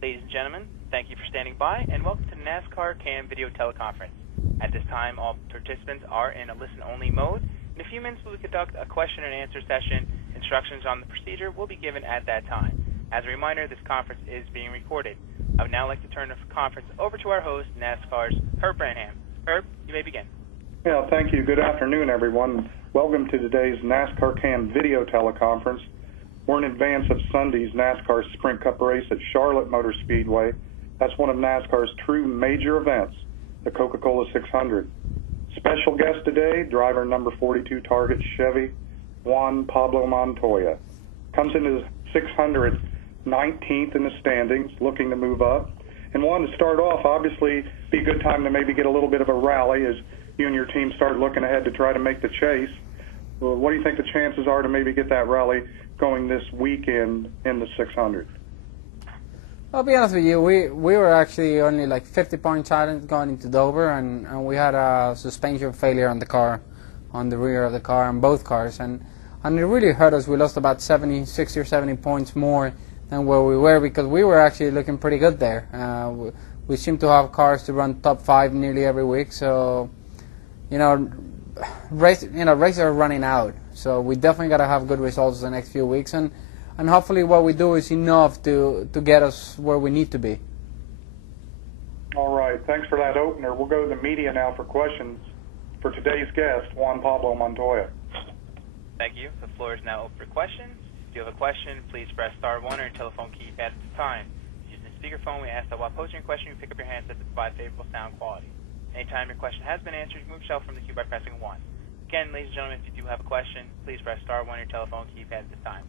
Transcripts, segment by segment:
Ladies and gentlemen, thank you for standing by, and welcome to the NASCAR CAM video teleconference. At this time, all participants are in a listen-only mode. In a few minutes, we will conduct a question-and-answer session. Instructions on the procedure will be given at that time. As a reminder, this conference is being recorded. I would now like to turn the conference over to our host, NASCAR's Herb Branham. Herb, you may begin. Yeah, thank you. Good afternoon, everyone. Welcome to today's NASCAR CAM video teleconference. We're in advance of Sunday's NASCAR Sprint Cup race at Charlotte Motor Speedway. That's one of NASCAR's true major events, the Coca-Cola 600. Special guest today, driver number 42 Target Chevy, Juan Pablo Montoya. Comes into the 600th, 19th in the standings, looking to move up. And Juan, to start off, obviously, be a good time to maybe get a little bit of a rally as you and your team start looking ahead to try to make the chase. Well, what do you think the chances are to maybe get that rally going this weekend in the 600? I'll be honest with you, we were actually only like 50 points out going into Dover, and we had a suspension failure on the car, on the rear of the car, on both cars, and it really hurt us. We lost about 60 or 70 points more than where we were, because we were actually looking pretty good there. We seem to have cars to run top 5 nearly every week, so races are running out, so we definitely got to have good results the next few weeks, and hopefully what we do is enough to get us where we need to be. All right, thanks for that opener. We'll go to the media now for questions for today's guest, Juan Pablo Montoya. Thank you. The floor is now open for questions. If you have a question, please press *1 on your telephone keypad at the time. Using the speakerphone, we ask that while posing your question, you pick up your handset to provide favorable sound quality. Anytime your question has been answered, you move yourself from the queue by pressing 1. Again, ladies and gentlemen, if you do have a question, please press *1 on your telephone keypad at this time.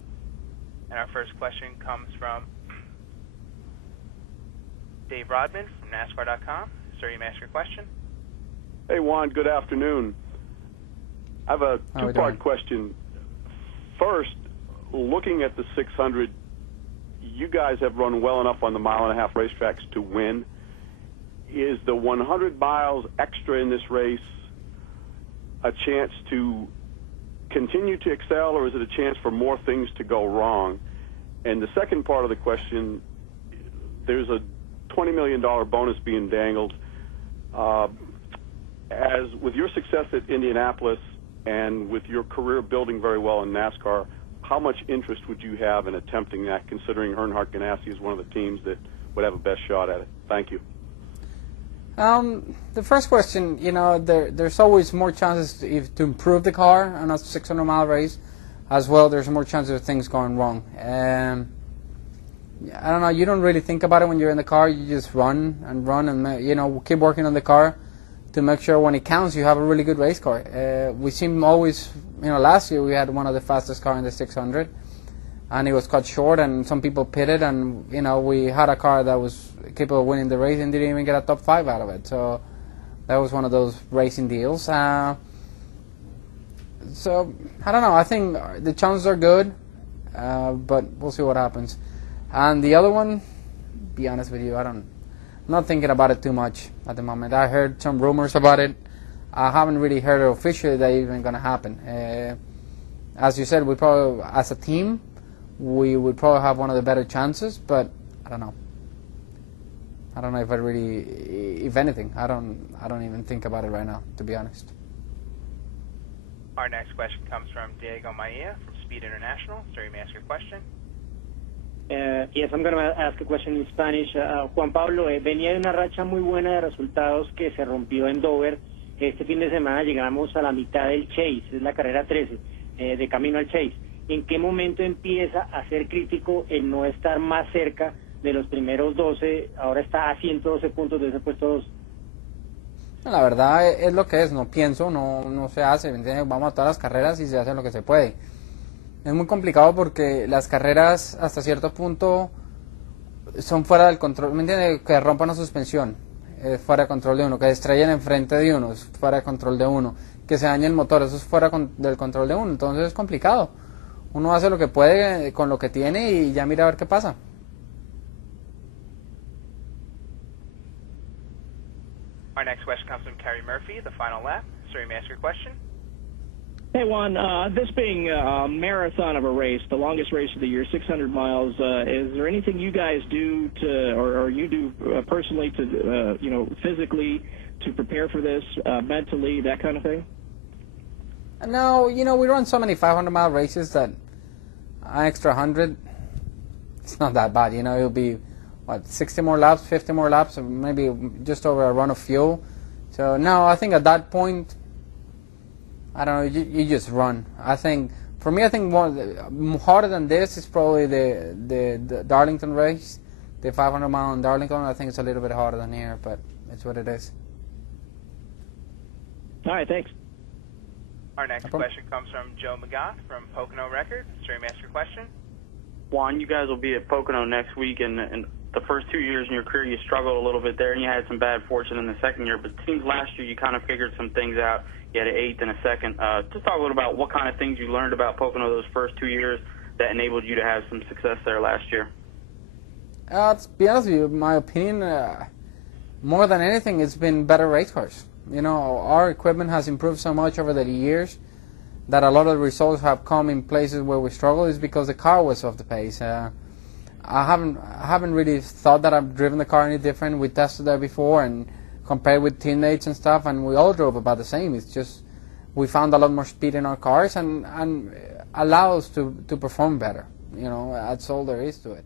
And our first question comes from Dave Rodman from NASCAR.com. Sir, you may ask your question. Hey, Juan, good afternoon. I have a two-part question. First, looking at the 600, you guys have run well enough on the mile-and-a-half racetracks to win. Is the 100 miles extra in this race a chance to continue to excel, or is it a chance for more things to go wrong? And the second part of the question, there's a $20 million bonus being dangled. As with your success at Indianapolis and with your career building very well in NASCAR, how much interest would you have in attempting that, considering Earnhardt Ganassi is one of the teams that would have a best shot at it? Thank you. The first question, there's always more chances to improve the car on a 600-mile race. As well, there's more chances of things going wrong. I don't know, you don't really think about it when you're in the car. You just run and keep working on the car to make sure when it counts you have a really good race car. We seem always, last year we had one of the fastest cars in the 600, and it was cut short, and some people pitted, and we had a car that was capable of winning the race and didn't even get a top 5 out of it. So that was one of those racing deals. So I don't know. I think the chances are good, but we'll see what happens. And the other one, be honest with you, I'm not thinking about it too much at the moment. I heard some rumors about it. I haven't really heard officially that it's even going to happen. As you said, we probably, as a team, we would probably have one of the better chances, but I don't know. I don't know if I really, if anything, I don't even think about it right now, to be honest. Our next question comes from Diego Maia from Speed International. Sir, you may ask your question. Yes, I'm going to ask a question in Spanish. Juan Pablo, venía de una racha muy buena de resultados que se rompió en Dover. Este fin de semana llegamos a la mitad del Chase, es la carrera 13, de camino al Chase. ¿En qué momento empieza a ser crítico el no estar más cerca de los primeros 12? Ahora está a 112 puntos de ese puesto 2. La verdad es lo que es, no pienso, no se hace, ¿me entiendes? Vamos a todas las carreras y se hace lo que se puede. Es muy complicado porque las carreras hasta cierto punto son fuera del control, ¿me entiendes? Que rompan una suspensión, fuera de control de uno, que estrellen enfrente de uno, es fuera de control de uno, que se dañe el motor, eso es fuera del control de uno, entonces es complicado. Uno hace lo que puede con lo que tiene y ya mira a ver qué pasa. Our next question comes from Kerry Murphy, the final lap. Sir, you may ask your question. Hey, Juan, this being a marathon of a race, the longest race of the year, 600 miles, is there anything you guys do to, or you do personally to, physically to prepare for this, mentally, that kind of thing? No, we run so many 500-mile races that an extra 100, it's not that bad. It'll be, 60 more laps, 50 more laps, or maybe just over a run of fuel. So, no, I think at that point, I don't know, you just run. For me, I think more harder than this is probably the Darlington race, the 500-mile in Darlington. I think it's a little bit harder than here, but it's what it is. All right, thanks. Our next question comes from Joe McGough from Pocono Record. Sir, you may ask your question. Juan, you guys will be at Pocono next week, and the first 2 years in your career you struggled a little bit there, and you had some bad fortune in the second year, but it seems last year you kind of figured some things out. You had an 8th and a 2nd. Just talk a little about what kind of things you learned about Pocono those first 2 years that enabled you to have some success there last year. To be honest with you, my opinion, more than anything, it's been better race cars. Our equipment has improved so much over the years that a lot of the results have come in places where we struggle is because the car was off the pace. I haven't really thought that I've driven the car any different. We tested that before and compared with teammates and stuff, and we all drove about the same. It's just we found a lot more speed in our cars and allow us to perform better. That's all there is to it.